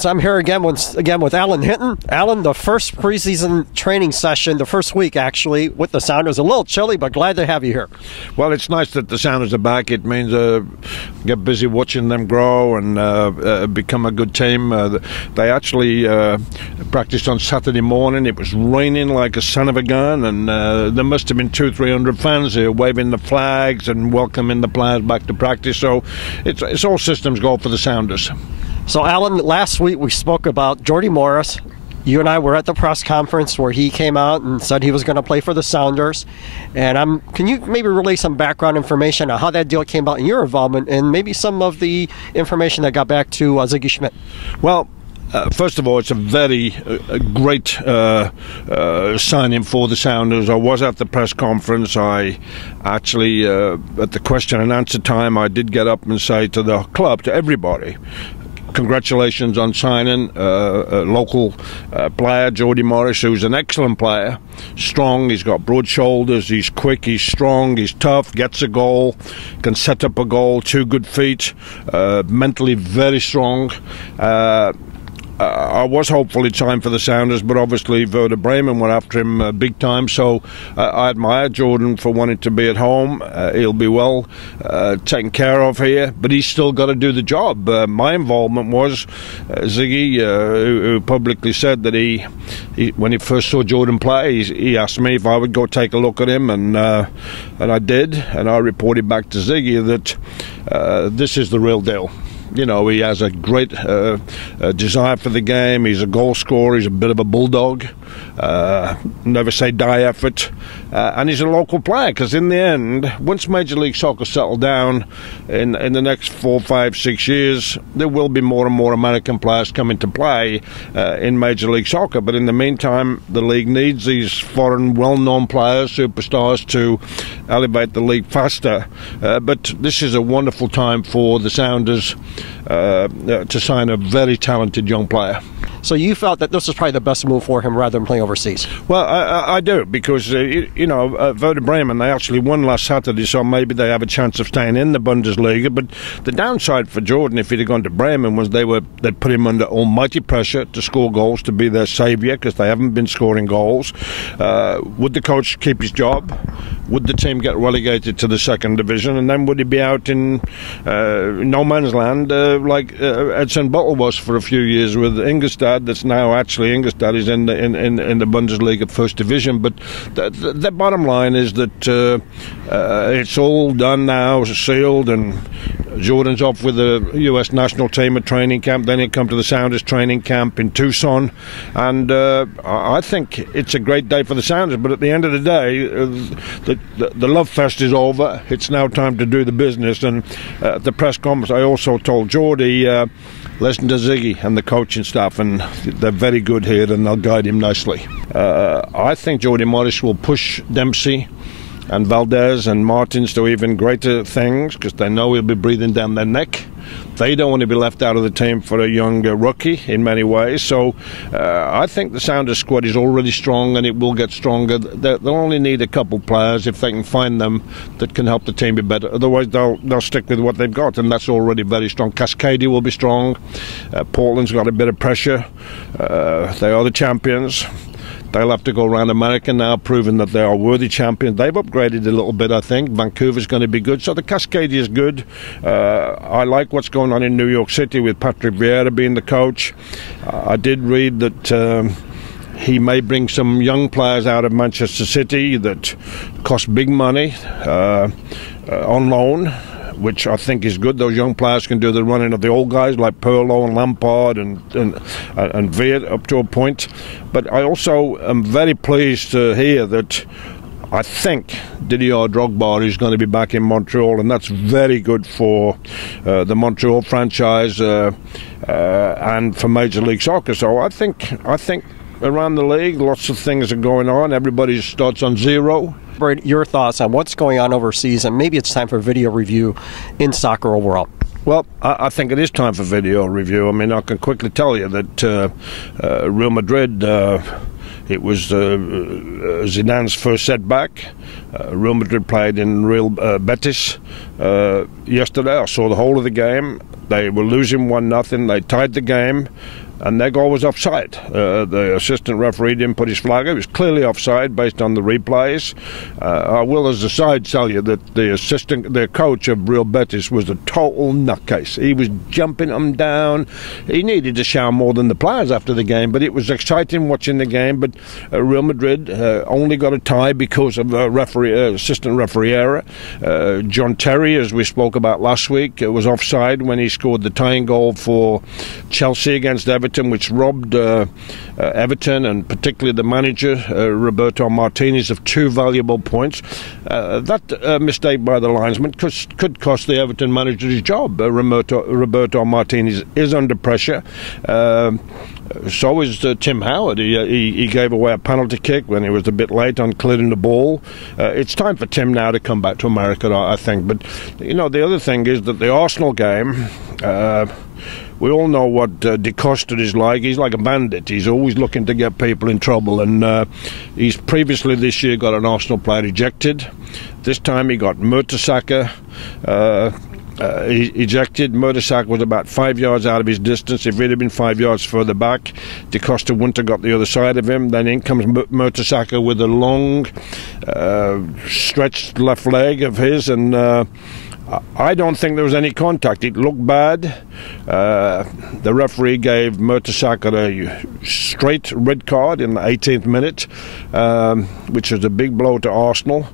So I'm here again with Alan Hinton. Alan, the first preseason training session, the first week actually, with the Sounders. A little chilly, but glad to have you here. Well, it's nice that the Sounders are back. It means get busy watching them grow and become a good team. They actually practiced on Saturday morning. It was raining like a son of a gun, and there must have been 200-300 fans here waving the flags and welcoming the players back to practice. So it's all systems go for the Sounders. So, Alan, last week we spoke about Jordy Morris. You and I were at the press conference where he came out and said he was going to play for the Sounders. And can you maybe relay some background information on how that deal came about and your involvement, and maybe some of the information that got back to Ziggy Schmidt? Well, first of all, it's a very great signing for the Sounders. I was at the press conference. I actually, at the question and answer time, I did get up and say to the club, to everybody, congratulations on signing a local player, Jordy Morris, who's an excellent player, strong, he's got broad shoulders, he's quick, he's strong, he's tough, gets a goal, can set up a goal, 2 good feet, mentally very strong. I was hopeful he'd sign for the Sounders, but obviously Werder Bremen went after him big time, so I admire Jordan for wanting to be at home. He'll be well taken care of here, but he's still got to do the job. My involvement was Ziggy, who publicly said that he when he first saw Jordan play, he asked me if I would go take a look at him, and I did, and I reported back to Ziggy that this is the real deal. You know, he has a great desire for the game. He's a goal scorer. He's a bit of a bulldog. Never say die effort. And he's a local player, because in the end, once Major League Soccer settled down in the next 4, 5, 6 years, there will be more and more American players coming to play in Major League Soccer. But in the meantime, the league needs these foreign, well-known players, superstars, to elevate the league faster. But this is a wonderful time for the Sounders to sign a very talented young player. So you felt that this was probably the best move for him rather than playing overseas? Well, I do, because, Werder Bremen, they actually won last Saturday, so maybe they have a chance of staying in the Bundesliga. But the downside for Jordan, if he'd have gone to Bremen, was they put him under almighty pressure to score goals, to be their saviour, because they haven't been scoring goals. Would the coach keep his job? Would the team get relegated to the second division? And then would he be out in no man's land like Edson Butler was for a few years with Ingolstadt? That's now actually Ingolstadt is in the Bundesliga first division. But the bottom line is that it's all done now, sealed, and Jordan's off with the U.S. national team at training camp. Then he'll come to the Sounders training camp in Tucson, and I think it's a great day for the Sounders. But at the end of the day, the love fest is over. It's now time to do the business. And at the press conference, I also told Jordy, listen to Ziggy and the coaching staff, and they're very good here, and they'll guide him nicely. I think Jordy Morris will push Dempsey and Valdez and Martins to even greater things, because they know he'll be breathing down their neck. They don't want to be left out of the team for a young rookie in many ways. So I think the Sounders squad is already strong, and it will get stronger. They'll only need a couple players, if they can find them, that can help the team be better. Otherwise, they'll stick with what they've got, and that's already very strong. Cascadia will be strong. Portland's got a bit of pressure. They are the champions. They'll have to go around America now, proving that they are worthy champions. They've upgraded a little bit, I think. Vancouver's going to be good. So the Cascadia is good. I like what's going on in New York City with Patrick Vieira being the coach. I did read that he may bring some young players out of Manchester City that cost big money on loan, which I think is good. Those young players can do the running of the old guys like Pirlo and Lampard and Veer up to a point. But I also am very pleased to hear that I think Didier Drogba is going to be back in Montreal, and that's very good for the Montreal franchise and for Major League Soccer. So I think around the league, lots of things are going on. Everybody starts on zero. Your thoughts on what's going on overseas, and maybe it's time for video review in soccer overall. Well, I think it is time for video review. I mean, I can quickly tell you that Real Madrid, it was Zidane's first setback. Real Madrid played in Real Betis yesterday. I saw the whole of the game. They were losing 1-0. They tied the game. and their goal was offside. The assistant referee didn't put his flag up. It was clearly offside based on the replays. I will, as a side, tell you that the coach of Real Betis was a total nutcase. He was jumping them down. He needed to shout more than the players after the game, but it was exciting watching the game. But Real Madrid only got a tie because of assistant referee error. John Terry, as we spoke about last week, was offside when he scored the tying goal for Chelsea against Everton, which robbed Everton and particularly the manager, Roberto Martinez, of 2 valuable points. That mistake by the linesman could cost the Everton manager his job. Roberto Martinez is under pressure. So is Tim Howard. He gave away a penalty kick when he was a bit late on clearing the ball. It's time for Tim now to come back to America, I think. But, the other thing is that the Arsenal game, we all know what De Costa is like. He's like a bandit. He's always looking to get people in trouble. And he's previously this year got an Arsenal player ejected. This time he got Mertesacker ejected. Mertesacker was about 5 yards out of his distance. If he'd have been 5 yards further back, De Costa wouldn't have got the other side of him. Then in comes Mertesacker with a long, stretched left leg of his, and I don't think there was any contact. It looked bad. The referee gave Mertesacker a straight red card in the 18th minute, which was a big blow to Arsenal.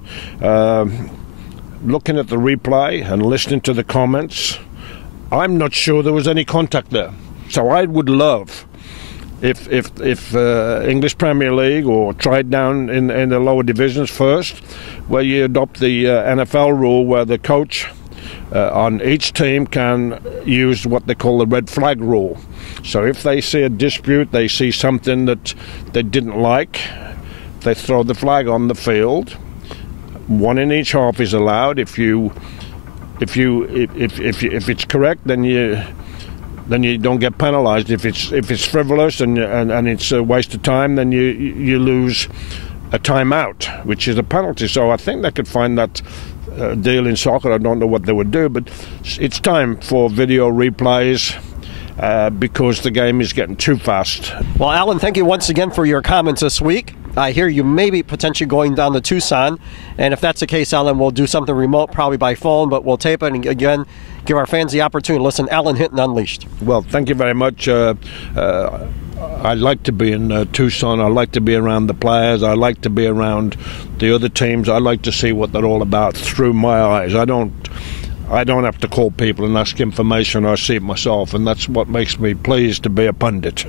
Looking at the replay and listening to the comments, I'm not sure there was any contact there. So I would love if English Premier League or tried down in the lower divisions first, where you adopt the NFL rule where the coach on each team can use what they call the red flag rule. So if they see a dispute, they see something that they didn't like, they throw the flag on the field. One in each half is allowed. If it's correct, then you don't get penalised. If it's frivolous and it's a waste of time, then you lose a timeout, which is a penalty. So I think they could find that deal in soccer. I don't know what they would do, but it's time for video replays. Because the game is getting too fast. Well, Alan, thank you once again for your comments this week. I hear you may be potentially going down to Tucson, and if that's the case, Alan, we'll do something remote, probably by phone, but we'll tape it and again give our fans the opportunity to listen. Alan Hinton Unleashed. Well, thank you very much. I like to be in Tucson. I like to be around the players. I like to be around the other teams. I like to see what they're all about through my eyes. I don't have to call people and ask information. I see it myself, and that's what makes me pleased to be a pundit.